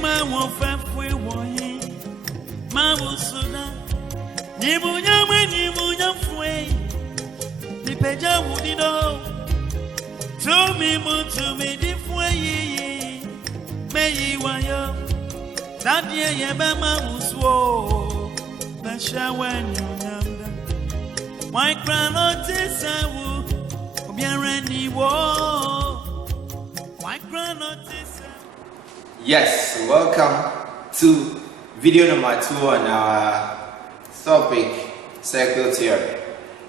ma wo fefwe wo yi ma wo suda ni munya fwe ni peja wudi do to me di fwe yi me yi wa yo dadie ye be ma uswo na shawen nyamda my granote sawu obiara ni wo my granote. Yes, welcome to video number 2 on our topic, circle theory.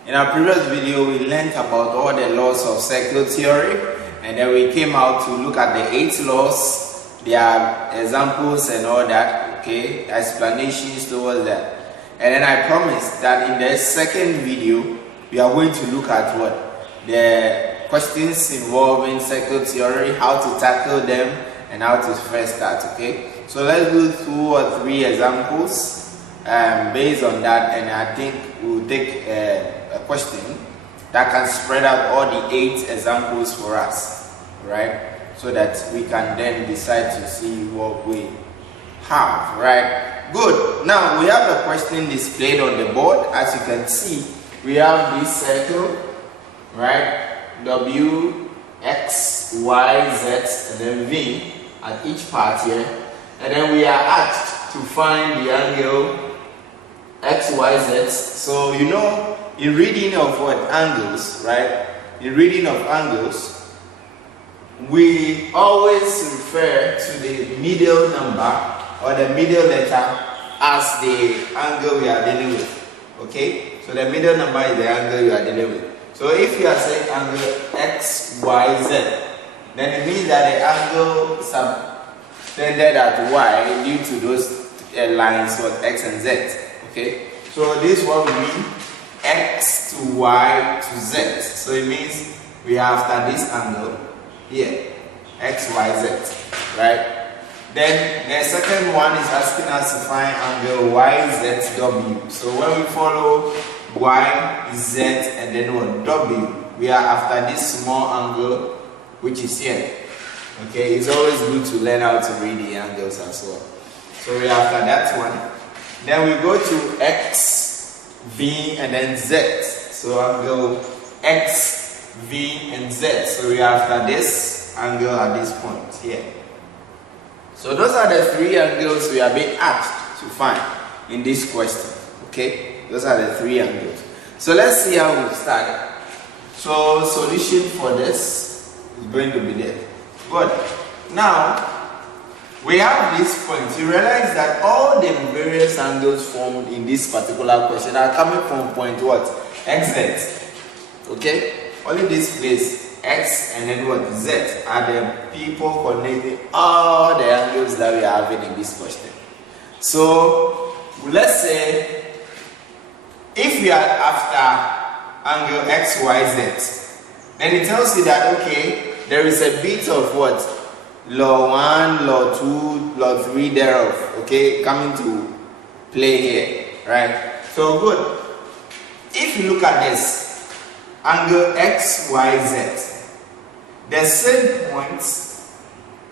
In our previous video, we learned about all the laws of circle theory, and then we came out to look at the 8 laws, their examples and all that, okay, explanations towards that. And then I promised that in the second video, we are going to look at what? The questions involving circle theory, how to tackle them, and how to first start, okay? So let's do 2 or 3 examples based on that, and I think we'll take a question that can spread out all the 8 examples for us, right? So that we can then decide to see what we have, right? Good. Now we have the question displayed on the board. As you can see, we have this circle, right? W, X, Y, Z, and then V at each part here, and then we are asked to find the angle X, Y, Z. So you know, in reading of what angles, right? In reading of angles, we always refer to the middle number or the middle letter as the angle we are dealing with. Okay, so the middle number is the angle you are dealing with. So if you are saying angle X, Y, Z, then it means that the angle subtended at Y due to those lines of X and Z. Okay, so this is what we mean, X to Y to Z. So it means we are after this angle here, X, Y, Z, right? Then the second one is asking us to find angle Y, Z, W. So when we follow Y, Z, and then what? W, we are after this small angle which is here. Okay, it's always good to learn how to read the angles as well. So we are after that one. Then we go to X, V, and then Z. So angle X, V, and Z. So we are after this angle at this point here. So those are the 3 angles we are being asked to find in this question. Okay, those are the 3 angles. So let's see how we start. So solution for this is going to be there. Good. Now we have this point. You realize that all the various angles formed in this particular question are coming from point what? XZ. Okay? Only this place, X and then what? Z are the people connecting all the angles that we are having in this question. So let's say if we are after angle XYZ, then it tells you that okay, there is a bit of what? Law 1, law 2, law 3 thereof, okay, coming to play here, right? So good. If you look at this, angle XYZ, the same points,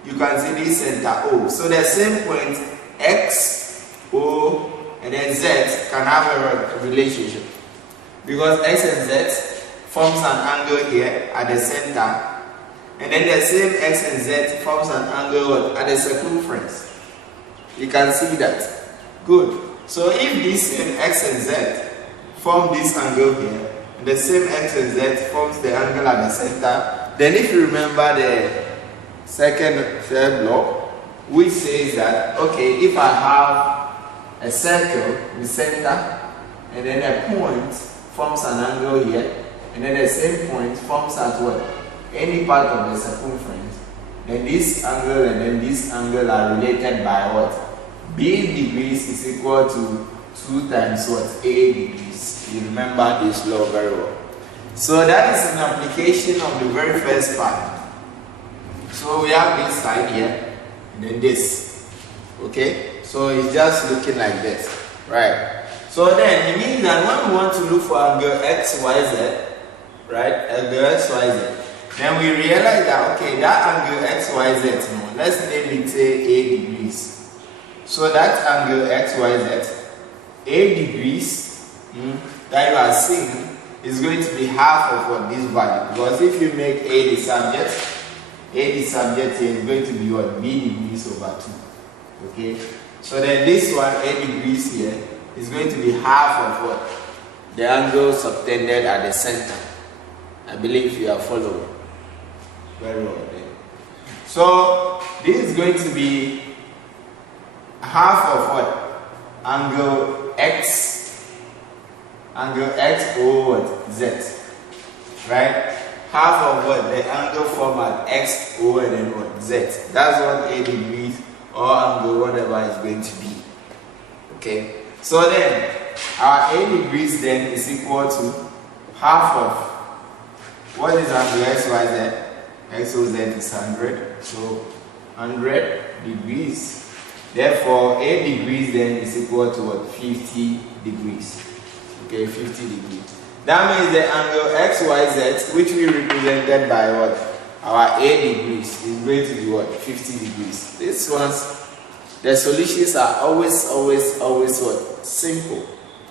you can see this center O. So the same point X, O, and then Z can have a relationship. Because X and Z forms an angle here at the center, and then the same X and Z forms an angle at the circumference. You can see that. Good. So if this same X and Z form this angle here, and the same X and Z forms the angle at the center, then if you remember the third law, which says that, okay, if I have a circle in the center, and then a point forms an angle here, and then the same point forms at what? Any part of the circumference, then this angle and then this angle are related by what? B degrees is equal to 2 times what? A degrees. You remember this law very well. So that is an application of the very first part. So we have this side here, and then this. Okay? So it's just looking like this, right? So then it means that when we want to look for angle XYZ, right? Angle XYZ, then we realize that okay, that angle XYZ Let's name it say 8 degrees. So that angle XYZ, 8 degrees that you are seeing is going to be half of what this value. Because if you make A the subject here is going to be what? B degrees over 2. Okay? So then this one, 8 degrees here, is going to be half of what? The angle subtended at the center. I believe you are following. Very well then. So this is going to be half of what? Angle X over what? Z. Right? Half of what? The angle formed at X over then what? Z. That's what 8 degrees or angle whatever is going to be. Okay? So then our 8 degrees then is equal to half of what is angle XYZ? XOZ is 100. So 100 degrees. Therefore 8 degrees then is equal to what? 50 degrees. Okay, 50 degrees. That means the angle XYZ, which we represented by what? Our 8 degrees, is going to be what? 50 degrees. These ones, the solutions are always what? Simple.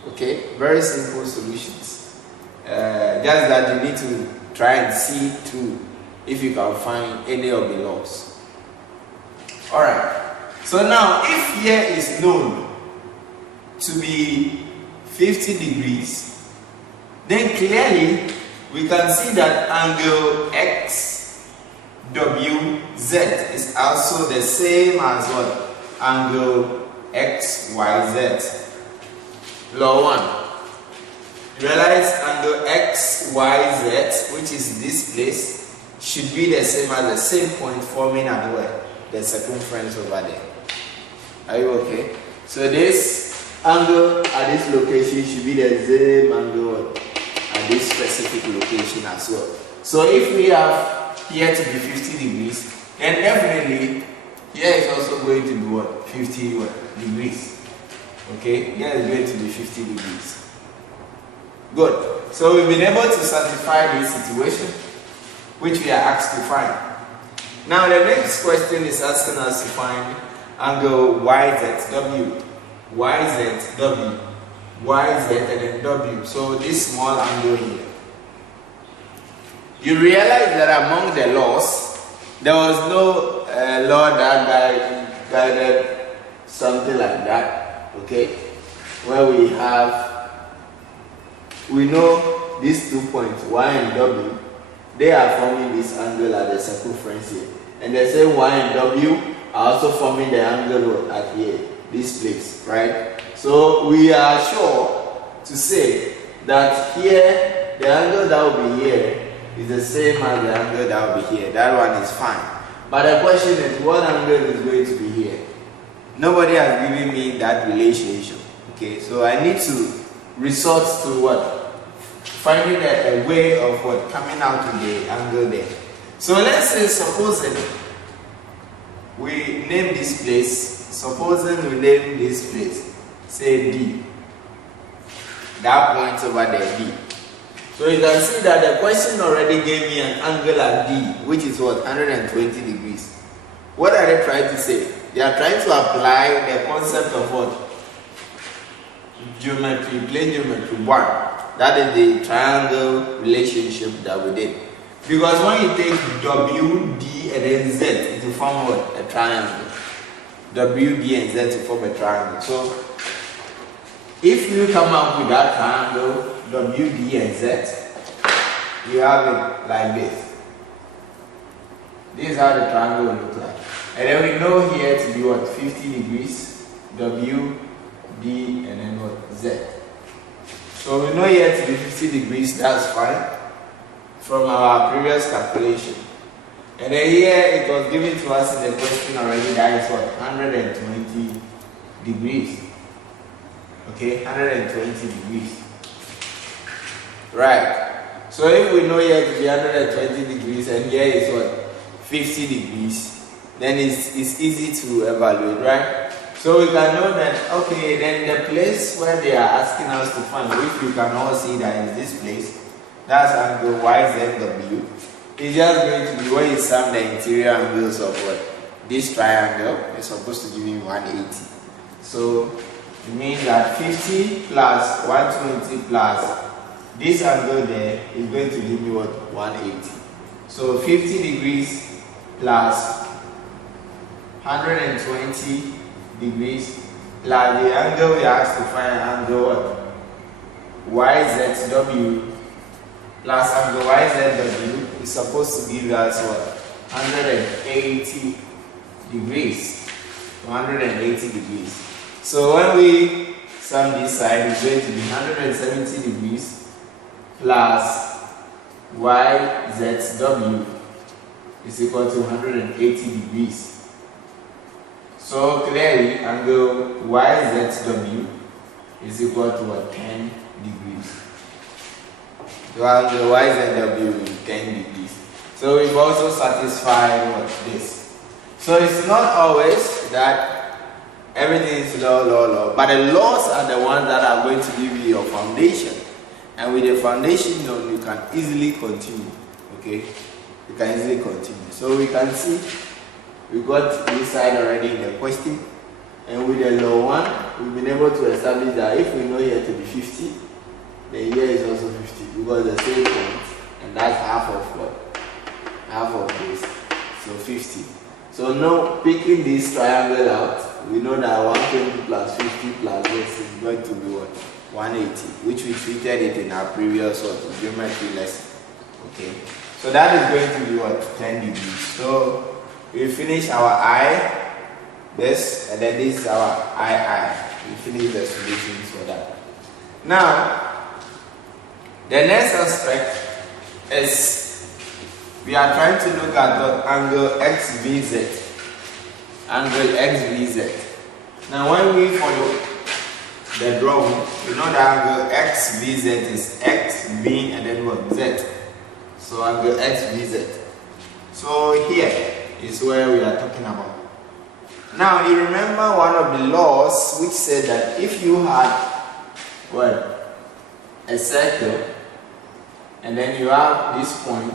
Okay? Very simple solutions. Just that you need to try and see through if you can find any of the laws. Alright. So now, if here is known to be 50 degrees, then clearly we can see that angle XWZ is also the same as what? Angle XYZ. Law 1. Realize angle XYZ, which is this place, should be the same as the same point forming at where? The circumference over there. Are you okay? So this angle at this location should be the same angle at this specific location as well. So if we have here to be 50 degrees, then definitely here is also going to be what? 50 degrees. Okay, here is going to be 50 degrees. Good. So we've been able to satisfy this situation, which we are asked to find. Now the next question is asking us to find angle YZW. YZW. YZ and then W. So this small angle here. You realize that among the laws, there was no law that guided something like that. Okay? Where we know these 2 points, Y and W, they are forming this angle at the circumference here. And the same Y and W are also forming the angle at here, this place, right? So we are sure to say that here, the angle that will be here is the same as the angle that will be here. That one is fine. But the question is, what angle is going to be here? Nobody has given me that relationship. Okay, so I need to resort to what? Finding a way of what? Coming out with the angle there. So let's say, supposing we name this place, say D. That point over there, D. So you can see that the question already gave me an angle at D, which is what? 120 degrees. What are they trying to say? They are trying to apply the concept of what? Geometry, plane geometry 1. That is the triangle relationship that we did. Because when you take W, D, and then Z, it will form what? A triangle. W, D, and Z to form a triangle. So, if you come up with that triangle, W, D, and Z, you have it like this. This is how the triangle will look like. And then we know here to be what? 50 degrees, W, D, and then what? Z. So we know here to be 50 degrees, that's fine, from our previous calculation. And then here it was given to us in the question already, that is what? 120 degrees. Okay, 120 degrees. Right. So if we know here to be 120 degrees and here is what? 50 degrees, then it's easy to evaluate, right? So we can know that, okay, then the place where they are asking us to find, which you can all see that is this place, that's angle YZW. It's just going to be where you sum the interior angles of what? this triangle is supposed to give me 180. So it means that 50 plus 120 plus this angle there is going to give me what? 180. So 50 degrees plus 120 degrees plus the angle we asked to find, angle what? YZW plus angle YZW is supposed to give us what? 180 degrees. 180 degrees. So when we sum this side, it's going to be 170 degrees plus YZW is equal to 180 degrees. So clearly, angle YZW is equal to what? 10 degrees. So angle YZW is 10 degrees. So we've also satisfied what? This. So it's not always that everything is law, but the laws are the ones that are going to give you your foundation. And with the foundation known, you can easily continue. Okay? You can easily continue. So we can see we got this side already in the question. And with the law 1, we've been able to establish that if we know here to be 50, then here is also 50. Because the same point, and that's half of what? Half of this. So 50. So now picking this triangle out, we know that 120 plus 50 plus this is going to be what? 180, which we treated it in our previous geometry lesson. Okay, so that is going to be what? 10 degrees. So we finish our I, this, and then this is our I. We finish the solutions for that. Now, the next aspect is we are trying to look at the angle XVZ. Angle XVZ. Now, when we follow the drawing, you know the angle XVZ is X, V, and then what? Z. So angle XVZ. So here is where we are talking about. Now you remember one of the laws which said that if you had what? A circle, and then you have this point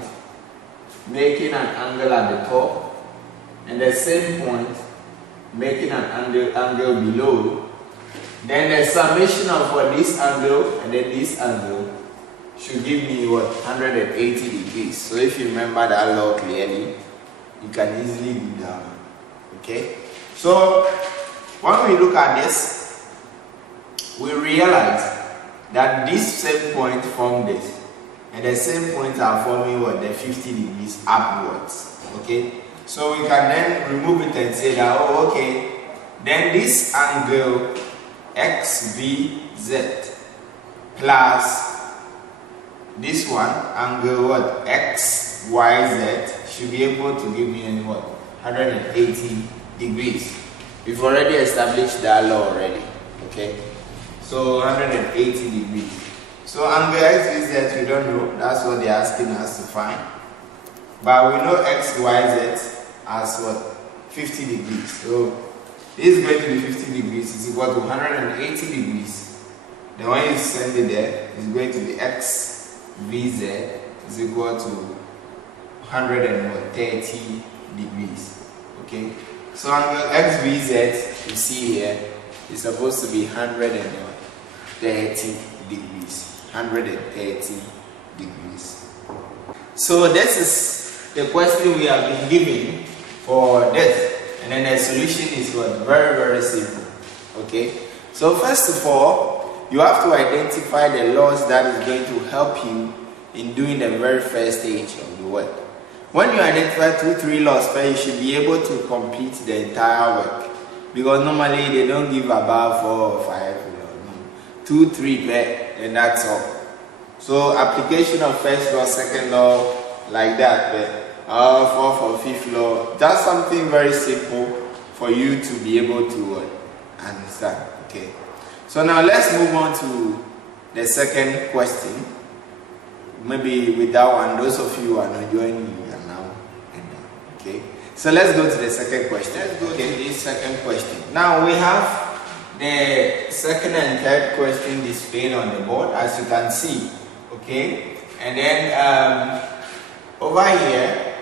making an angle at the top, and the same point making an angle below, then the summation of what? This angle and then this angle should give me what? 180 degrees. So if you remember that law clearly, you can easily do that. Okay? So when we look at this, we realize that this same point formed this, and the same points are forming what? The 50 degrees upwards. Okay? So we can then remove it and say that, oh, okay, then this angle XVZ plus this one, angle what? XYZ should be able to give me what? 180 degrees. We've already established that law already. Okay? So 180 degrees. So angle XVZ we don't know. That's what they're asking us to find. But we know XYZ as what? 50 degrees. So this is going to be 50 degrees is equal to 180 degrees. Then when you send it there, it's going to be XVZ is equal to 130 degrees. Okay? So angle XVZ you see here is supposed to be 130 degrees. 130 degrees. So this is the question we have been given for this. And then the solution is what? Very, very simple. Okay? So first of all, you have to identify the laws that is going to help you in doing the very first stage of the work. When you identify 2-3 laws, you should be able to complete the entire work. Because normally they don't give above 4 or 5. 2-3 per, and that's all. So application of first law, second law, like that. But 4th or 5th law, that's something very simple for you to be able to understand. Okay. So now let's move on to the second question. Maybe with that one, those of you who are not joining me are now and now. Okay. So let's go to the second question. Let's go to this second question. Now we have the second and third question displayed on the board, as you can see. Okay. And then over here,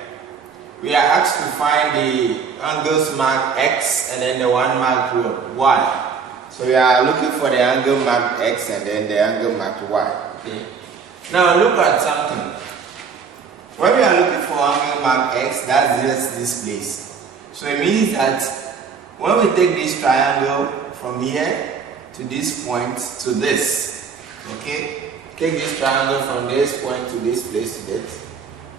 we are asked to find the angles marked X and then the one marked Y. So we are looking for the angle marked X and then the angle marked Y. Okay. Now look at something. When we are looking for angle marked X, that's just this place. So it means that when we take this triangle from here to this point to this, okay, take this triangle from this point to this place to this,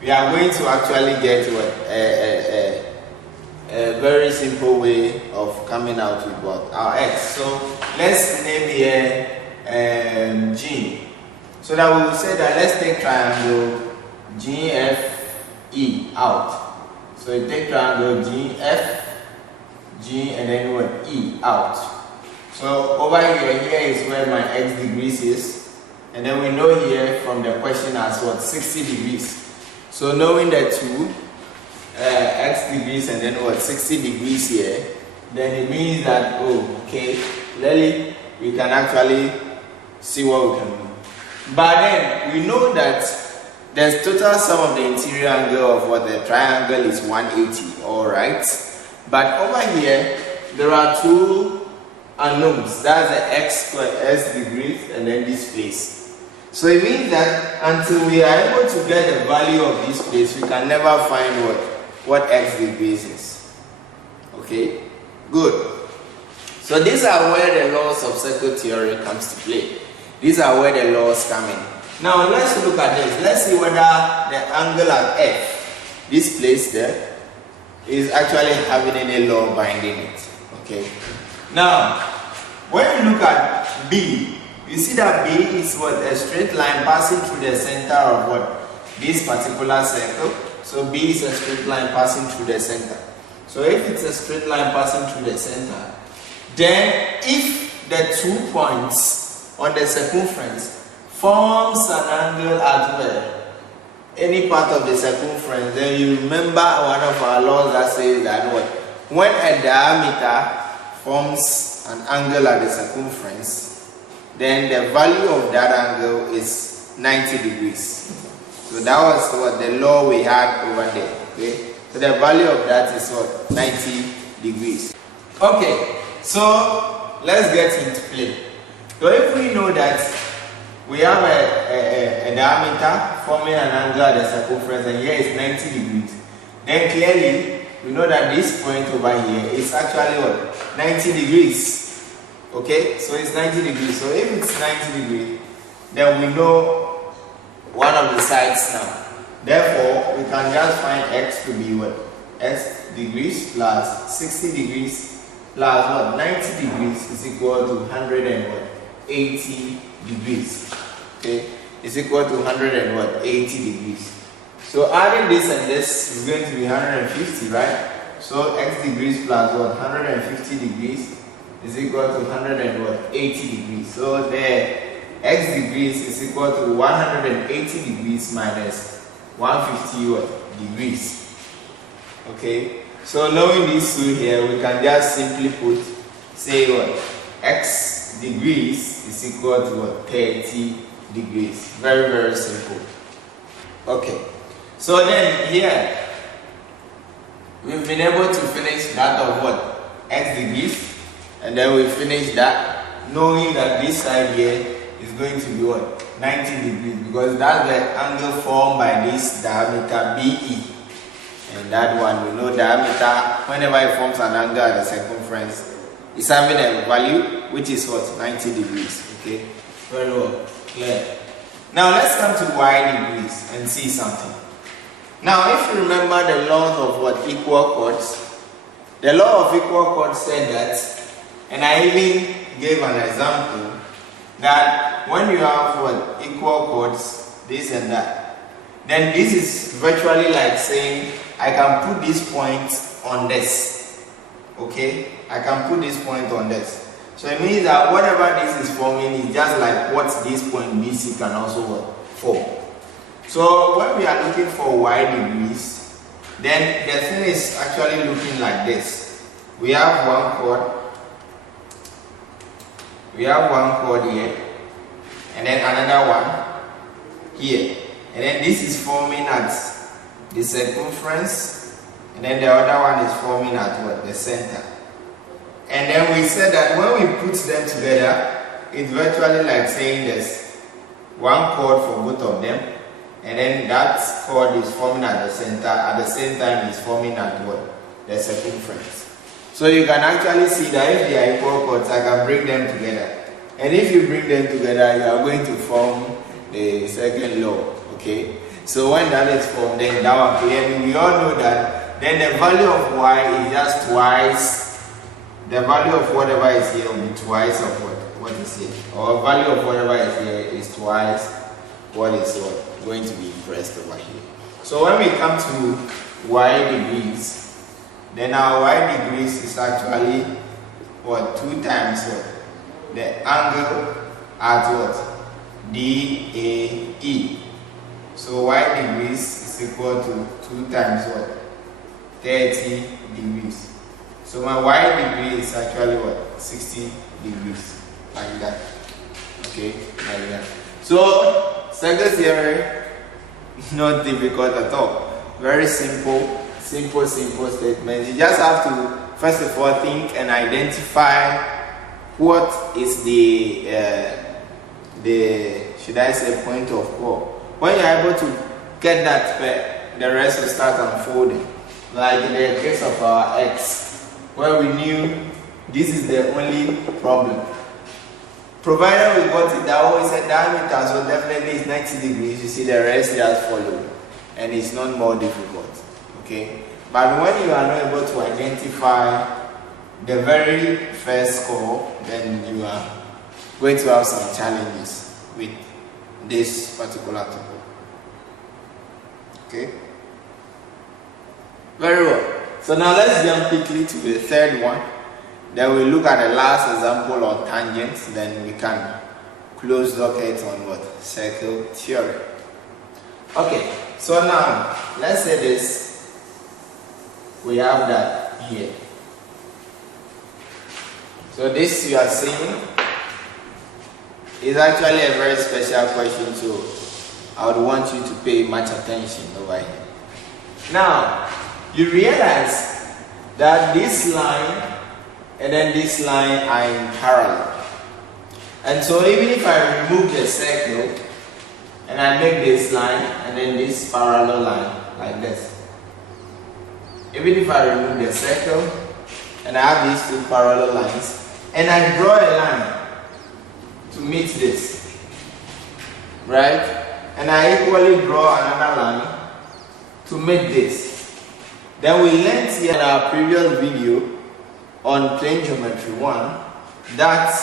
we are going to actually get what a very simple way of coming out with what our X. So let's name here G. So that we will say that let's take triangle GFE out. So you take triangle GF, G, and then what E out. So over here is where my X degrees is, and then we know here from the question as what 60 degrees. So knowing the two X degrees and then what 60 degrees here, then it means that okay, clearly we can actually see what we can do. But then we know that the total sum of the interior angle of what the triangle is 180, alright? But over here there are two unknowns. That's the X squared, S degrees, and then this place. So it means that until we are able to get the value of this place, we can never find what X degrees is. Okay, good. So these are where the laws of circle theory comes to play. These are where the laws come in. Now let's look at this. Let's see whether the angle at F, this place there, is actually having any law binding it. Okay. Now, when you look at B, you see that B is what a straight line passing through the center of what this particular circle. So B is a straight line passing through the center. So if it's a straight line passing through the center, then if the 2 points on the circumference forms an angle at where any part of the circumference, then you remember one of our laws that says that what when a diameter forms an angle at the circumference, then the value of that angle is 90 degrees. So that was what the law we had over there. Okay, so the value of that is what 90 degrees. Okay, so let's get into play. So if we know that we have a diameter forming an angle at the circumference and here is 90 degrees, then clearly we know that this point over here is actually what 90 degrees. Okay, so it's 90 degrees. So if it's 90 degrees, then we know one of the sides now. Therefore, we can just find X to be what? X degrees plus 60 degrees plus what? 90 degrees is equal to 180 degrees. Okay, is equal to 180 degrees. So adding this and this is going to be 150, right? So X degrees plus what? 150 degrees is equal to 180 degrees. So the X degrees is equal to 180 degrees minus 150 degrees. Okay, so knowing these two here, we can just simply put, say what? X degrees is equal to what? 30 degrees. Very, very simple. Okay, so then here, we've been able to finish that of what? X degrees. And then we finish that knowing that this side here is going to be what? 90 degrees, because that's the angle formed by this diameter BE. And that one, we know diameter, whenever it forms an angle at the circumference, is having a value which is what? 90 degrees. Okay, very well, clear. Now let's come to Y degrees and see something. Now if you remember the laws of what? Equal chords. The law of equal chords said that, and I even gave an example, that when you have what? Equal chords, this and that, then this is virtually like saying I can put this point on this. Okay, I can put this point on this. So it means that whatever this is forming is just like what this point BC can also form. So when we are looking for Y degrees, then the thing is actually looking like this. We have one chord. We have one chord here, and then another one here, and then this is forming at the circumference, and then the other one is forming at what? The center. And then we said that when we put them together, it's virtually like saying there's one chord for both of them, and then that chord is forming at the center, at the same time it's forming at what? The circumference. So you can actually see that if they are equal chords, I can bring them together. And if you bring them together, you are going to form the second law, okay? So when that is formed, then that one clearly, we all know that then the value of y is just twice, the value of whatever is here will be twice of what is here. Or value of whatever is here is twice what is going to be impressed over here. So when we come to y degrees, then our y degrees is actually what? 2 times what? The angle at what? DAE. So y degrees is equal to 2 times what? 30 degrees. So my y degree is actually what? 60 degrees. Like that. Okay? Like that. So circle theory is not difficult at all. Very simple statement. You just have to first of all think and identify what is the should I say point of call. When you're able to get that, the rest will start unfolding. Like in the case of our x, where we knew this is the only problem. Provided we got it that always a diameter, so definitely it's 90 degrees. You see the rest just follow, and it's not more difficult. Okay, but when you are not able to identify the very first score, then you are going to have some challenges with this particular topic. Okay, very well. So now let's jump quickly to the third one. Then we'll look at the last example on tangents. Then we can close the case on what? Circle theory. Okay, so now let's say this. We have that here. So this you are seeing is actually a very special question, so I would want you to pay much attention over here. Now, you realize that this line and then this line are in parallel. And so even if I remove the circle and I make this line and then this parallel line like this. Even if I remove the circle and I have these 2 parallel lines and I draw a line to meet this, right? And I equally draw another line to make this. Then we learned here in our previous video on plane geometry 1 that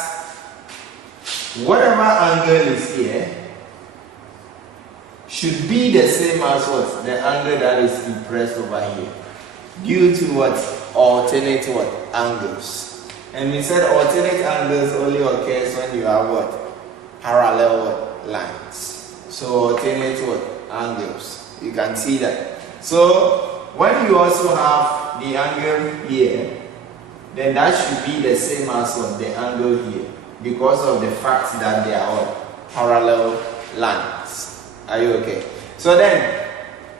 whatever angle is here should be the same as what? The angle that is impressed over here, due to what? Alternate what? Angles. And we said alternate angles only occurs when you have what? Parallel what? Lines. So alternate what? Angles. You can see that. So when you also have the angle here, then that should be the same as what? The angle here, because of the fact that they are all parallel lines. Are you okay? So then,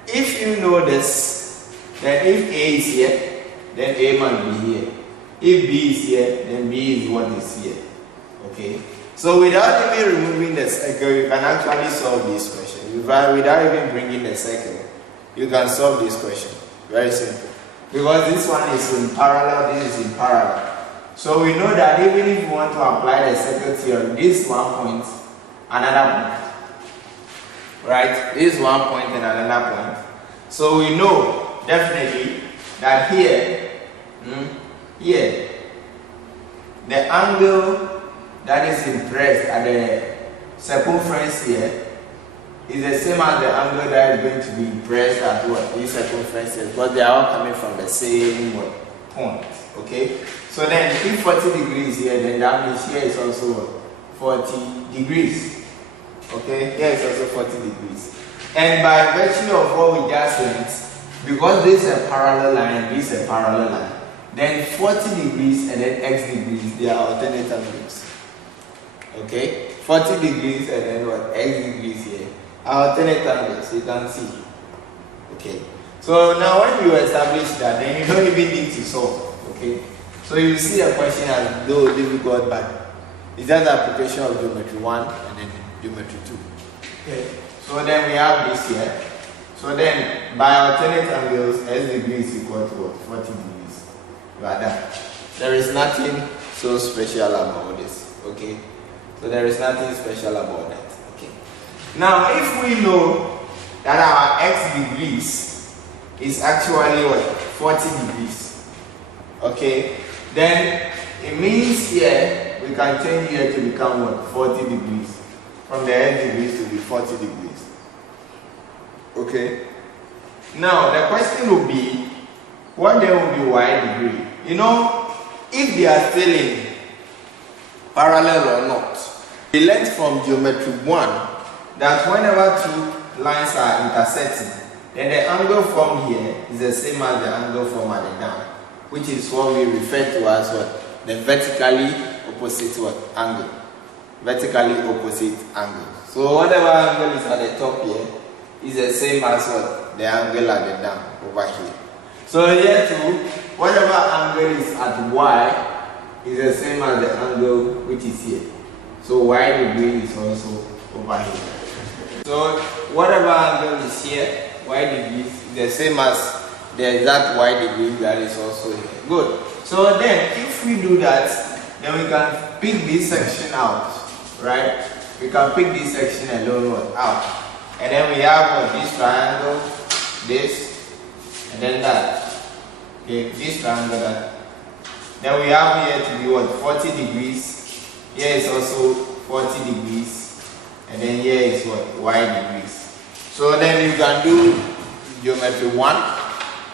if you know this, then if A is here, then A must be here. If B is here, then B is what is here. Okay? So without even removing the circle, you can actually solve this question. Without even bringing the circle, you can solve this question. Very simple. Because this one is in parallel, this is in parallel. So we know that even if you want to apply the circle theorem, this 1 point, another point. Right? This 1 point and another point. So we know definitely that here, here, the angle that is impressed at the circumference here is the same as the angle that is going to be impressed at what? These circumferences, but they are all coming from the same point. Okay? So then if 40 degrees here, then that means here is also what? 40 degrees. Okay? Here is also 40 degrees. And by virtue of what we just learned, because this is a parallel line, this is a parallel line, then 40 degrees and then x degrees, they are alternate angles. Okay? 40 degrees and then what? X degrees here are alternate angles, you can see. Okay? So now when you establish that, then you don't even need to solve, okay? So you see the question as though difficult, but it's just the application of geometry 1 and then geometry 2. Okay. So then we have this here. So then by alternate angles, s degree is equal to what? 40 degrees. You are done. There is nothing so special about this, okay? So there is nothing special about that, okay? Now if we know that our x degrees is actually what? 40 degrees, okay? Then it means here we can change here to become what? 40 degrees. From the x degrees to be 40 degrees. Okay? Now the question will be, what then will be y degree? You know, if they are still in parallel or not. We learned from geometry 1 that whenever two lines are intersecting, then the angle from here is the same as the angle from at the down, which is what we refer to as what? The vertically opposite what? Angle. Vertically opposite angle. So whatever angle is at the top here is the same as what? The angle at the down over here. So here too, whatever angle is at y is the same as the angle which is here. So y degree is also over here. So whatever angle is here, y degree is the same as the exact y degree that is also here. Good. So then if we do that, then we can pick this section out, right? We can pick this section alone out. And then we have this triangle, this, and then that. Okay, this triangle, that. Then we have here to be what? 40 degrees. Here is also 40 degrees. And then here is what? Y degrees. So then you can do geometry 1,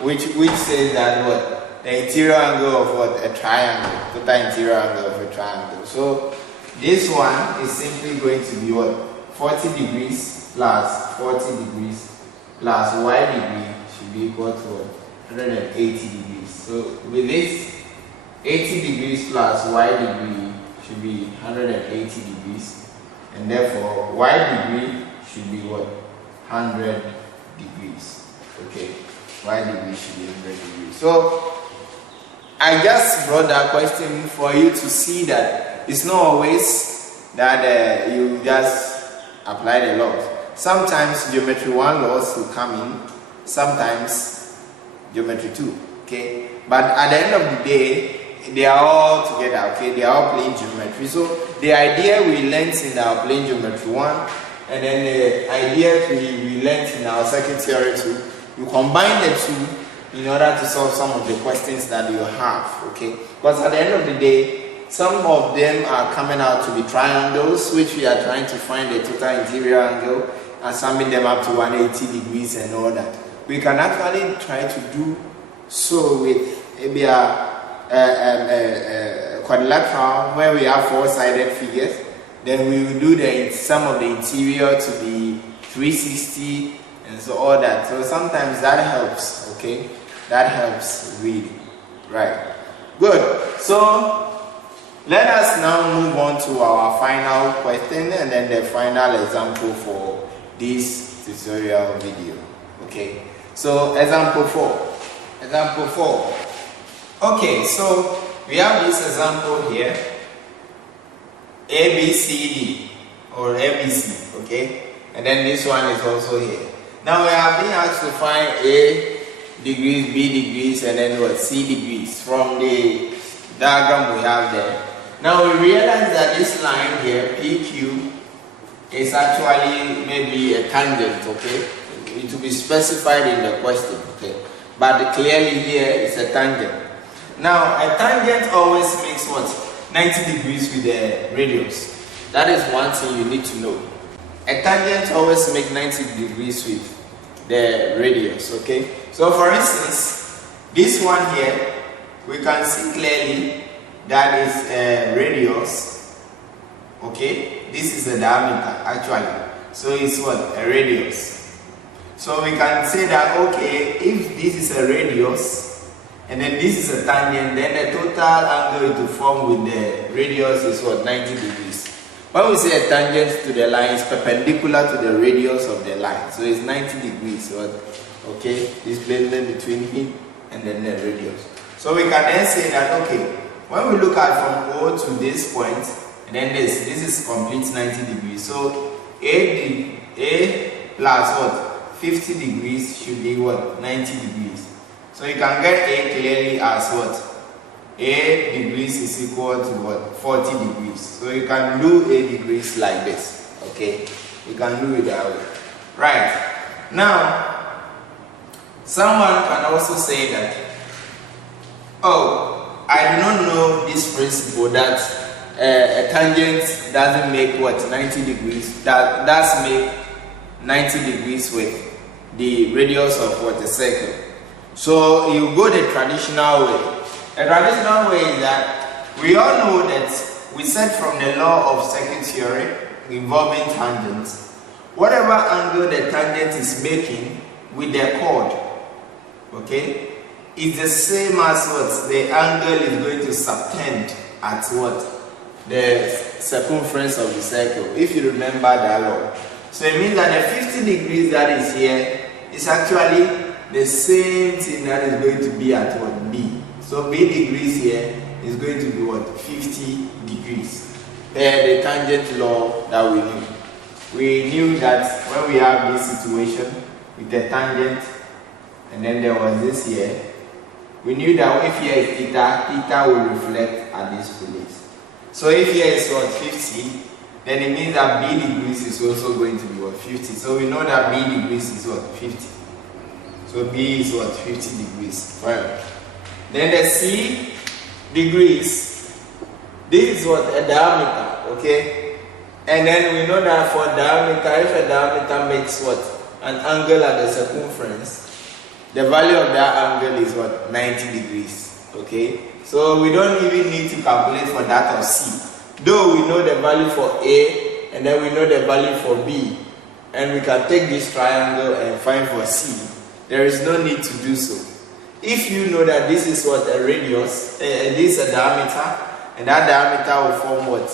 which says that what? The interior angle of what? A triangle. Total interior angle of a triangle. So this one is simply going to be what? 40 degrees plus 40 degrees plus y degree should be equal to what? 180 degrees. So with this, 80 degrees plus y degree should be 180 degrees, and therefore y degree should be what? 100 degrees. Okay, y degree should be 100 degrees. So I just brought that question for you to see that it's not always that you just apply the laws. Sometimes geometry 1 laws will come in, sometimes geometry 2, okay? But at the end of the day, they are all together, okay? They are all plane geometry. So the idea we learned in our plane geometry 1, and then the idea we learned in our circuit theory 2, you combine the two in order to solve some of the questions that you have, okay? Because at the end of the day, some of them are coming out to be triangles, which we are trying to find the total interior angle and summing them up to 180 degrees and all that. We can actually try to do so with maybe a quadrilateral where we have four-sided figures. Then we will do some of the interior to be 360 and so all that. So sometimes that helps, okay? That helps really, right? Good. So let us now move on to our final question and then the final example for this tutorial video. Okay, so example 4. Example 4. Okay, so we have this example here, ABCD or ABC, okay, and then this one is also here. Now we have been asked to find A degrees, B degrees, and then what? C degrees from the diagram we have there. Now we realize that this line here, PQ, is actually maybe a tangent, okay? It will be specified in the question, okay? But clearly here it's a tangent. Now a tangent always makes what? 90 degrees with the radius. That is one thing you need to know. A tangent always makes 90 degrees with the radius, okay? So for instance, this one here, we can see clearly that is a radius, okay? This is the diameter actually. So it's what? A radius. So we can say that, okay, if this is a radius and then this is a tangent, then the total angle to form with the radius is what? 90 degrees. When we say a tangent to the line, it's perpendicular to the radius of the line. So it's 90 degrees. So Okay, displacement between him and then the radius. So we can then say that, okay, when we look at from O to this point, and then this is complete 90 degrees. So A plus what? 50 degrees should be what? 90 degrees. So you can get A clearly as what? A degrees is equal to what? 40 degrees. So you can do A degrees like this. Okay, you can do it that way. Right. Now, someone can also say that, oh, I do not know this principle that a tangent doesn't make what? 90 degrees. That does make 90 degrees with the radius of what? A circle. So you go the traditional way. The traditional way is that we all know that we said from the law of circuit theory involving tangents, whatever angle the tangent is making with the chord, okay, is the same as what the angle is going to subtend at what? The circumference of the circle, if you remember that law. So it means that the 50 degrees that is here is actually the same thing that is going to be at what? B. So B degrees here is going to be what? 50 degrees. The tangent law that we knew. We knew that when we have this situation with the tangent and then there was this here, we knew that if here is theta, theta will reflect at this place. So if here is what? 50, then it means that B degrees is also going to be what? 50. So we know that B degrees is what? 50. So B is what? 50 degrees. Right. Then the C degrees, this is what? A diameter, okay? And then we know that for diameter, if a diameter makes what? An angle at the circumference, the value of that angle is what? 90 degrees, okay? So we don't even need to calculate for that of C. Though we know the value for A, and then we know the value for B, and we can take this triangle and find for C. There is no need to do so. If you know that this is what? A radius, this is a diameter, and that diameter will form what?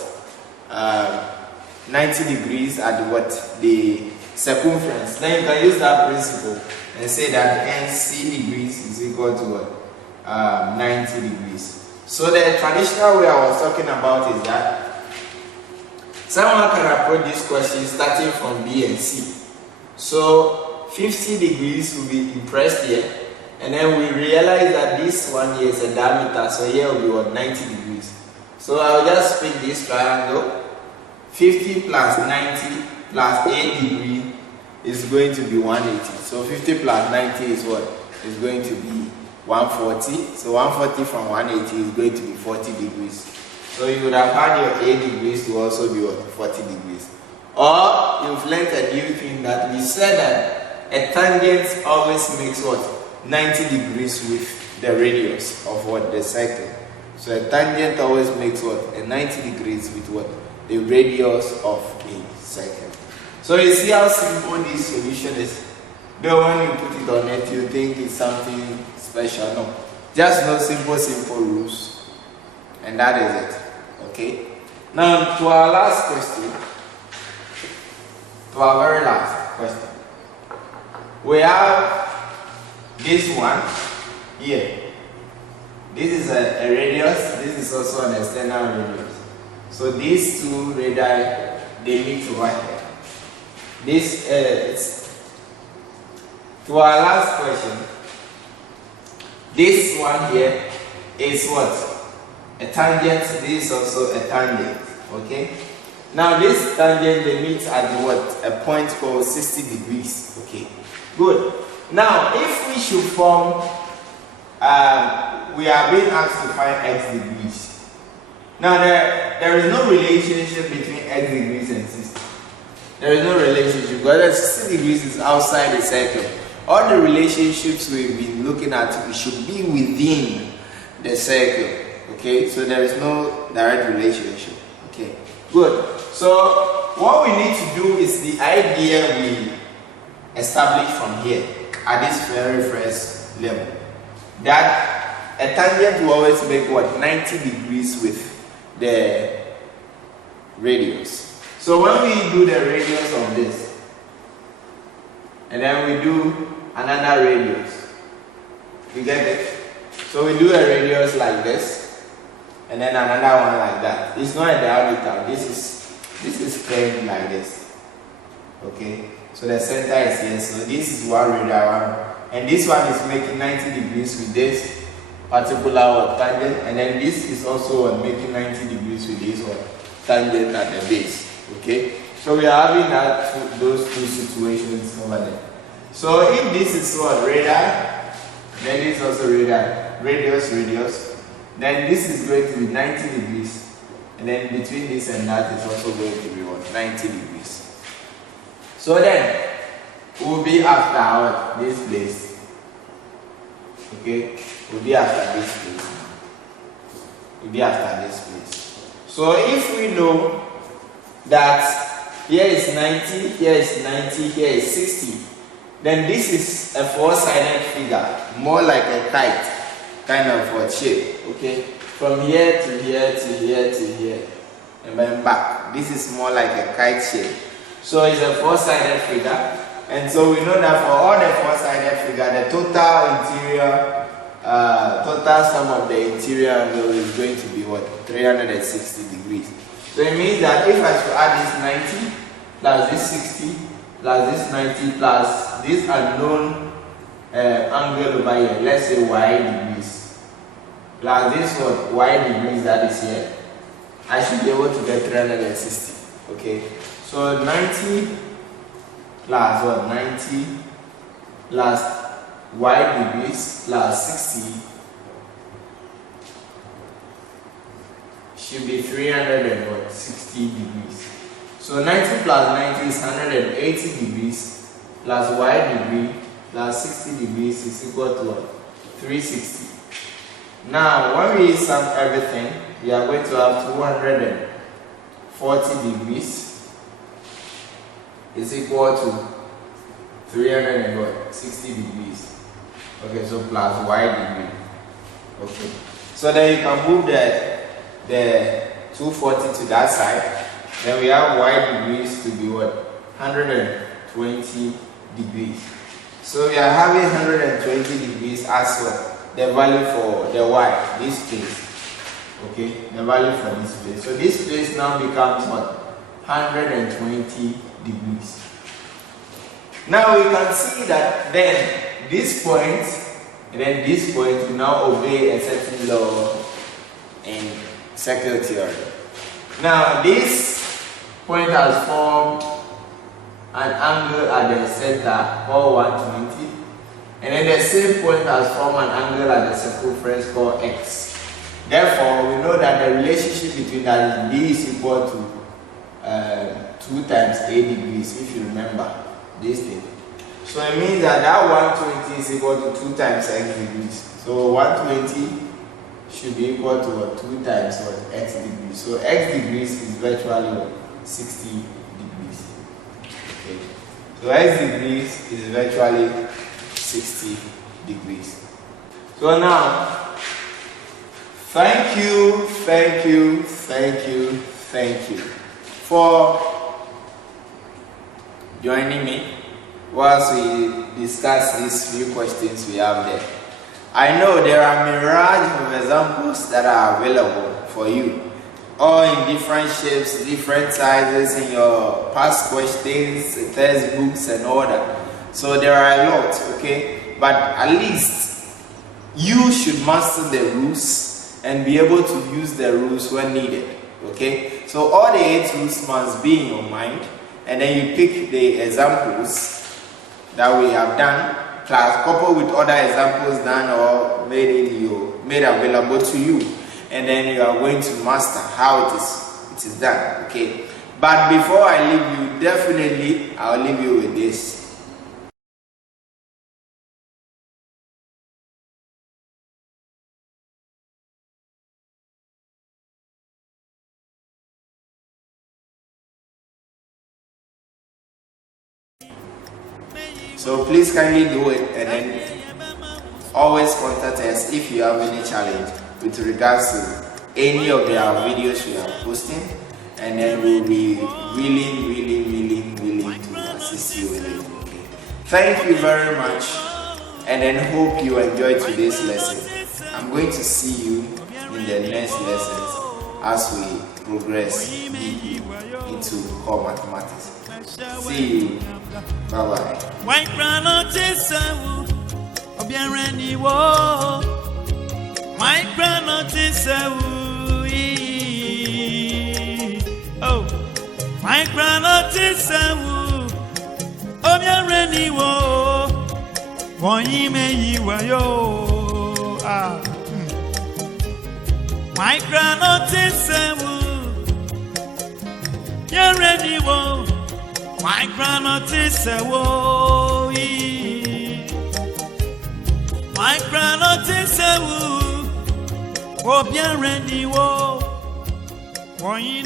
90 degrees at the what? The circumference. Then you can use that principle and say that NC degrees is equal to what? 90 degrees. So the traditional way I was talking about is that someone can approach this question starting from B and C. So 50 degrees will be impressed here, and then we realize that this one here is a diameter, so here will be what? 90 degrees. So I'll just pick this triangle. 50 plus 90 plus 8 degree is going to be 180. So 50 plus 90 is what? Is going to be 140. So 140 from 180 is going to be 40 degrees. So you would have had your 8 degrees to also be what? 40 degrees. Or you've learned a new thing that we said that a tangent always makes what? 90 degrees with the radius of what? The circle. So a tangent always makes what? A 90 degrees with what? The radius of a circle. So you see how simple this solution is. Though when you put it on it, you think it's something special. No. Just know simple rules. And that is it. Okay? Now to our last question. To our very last question. We have this one here. This is a radius. This is also an external radius. So these two radii, they meet right here. This is to our last question. This one here is what? A tangent. This is also a tangent. Okay. Now this tangent, they meet at what? A point called 60 degrees. Okay. Good. Now if we should form, we are being asked to find x degrees. Now there is no relationship between x degrees and 60. There is no relationship because 60 degrees is outside the circle. All the relationships we've been looking at should be within the circle. Okay, so there is no direct relationship. Okay, good. So what we need to do is the idea we established from here at this very first level, that a tangent will always make what? 90 degrees with the radius. So when we do the radius of this, and then we do another radius. You get it? So we do a radius like this, and then another one like that. It's not a diameter. This is curved like this. Okay. So the center is here. So this is one radius one, and this one is making 90 degrees with this particular tangent, and then this is also making 90 degrees with this one tangent at the base. Okay. So we are having those two situations over there. So if this is what radii, then this is also radii, radius, then this is going to be 90 degrees, and then between this and that is also going to be what, 90 degrees. So then we'll be after this place. Okay, we'll be after this place. We'll be after this place. So if we know that here is 90, here is 90, here is 60. Then this is a four-sided figure, more like a kite kind of shape. Okay, from here to here to here to here, and then back. This is more like a kite shape. So it's a four-sided figure, and so we know that for all the four-sided figure, the total interior, total sum of the interior angle is going to be what, 360 degrees. So it means that if I should add this 90 plus this 60 plus this 90 plus this unknown angle over here, let's say y degrees, plus this what, y degrees that is here, I should be able to get 360. Okay, so 90 plus what, 90 plus y degrees plus 60 should be 360 degrees. So 90 plus 90 is 180 degrees plus y degree plus 60 degrees is equal to what? 360. Now when we sum everything, we are going to have 240 degrees is equal to 360 degrees. Okay, so plus y degree. Okay, so then you can move the 240 to that side. Then we have y degrees to be what? 120 degrees. So we are having 120 degrees as well. The value for the y, this place. Okay, the value for this place. So this place now becomes what? 120 degrees. Now we can see that then this point and then this point will now obey a certain law in circle theory. Now this point has formed an angle at the center called 120, and then the same point has formed an angle at the circumference called x. Therefore, we know that the relationship between that is b is equal to 2 times a degrees, if you remember this thing. So it means that 120 is equal to 2 times x degrees. So 120 should be equal to 2 times what, x degrees. So x degrees is virtually what, 60 degrees. Okay. So x degrees is virtually 60 degrees. So now, thank you for joining me whilst we discuss these few questions we have there. I know there are myriad of examples that are available for you, all in different shapes, different sizes in your past questions, textbooks and all that. So there are a lot, okay? But at least you should master the rules and be able to use the rules when needed, okay? So all the 8 rules must be in your mind, and then you pick the examples that we have done, plus couple with other examples done or made available to you, and then you are going to master how it is done, okay? But before I leave you, definitely I'll leave you with this. So please kindly do it, and then always contact us if you have any challenge with regards to any of the videos we are posting, and then we'll be willing to assist you with it. Okay. Thank you very much. and then hope you enjoyed today's lesson. I'm going to see you in the next lessons as we progress deeply into core mathematics. See you. Bye bye. White granite is White granite is oh, white granite is white granite is you're ready, whoa. White granite is white granite is oh, bien ready, whoa. Why you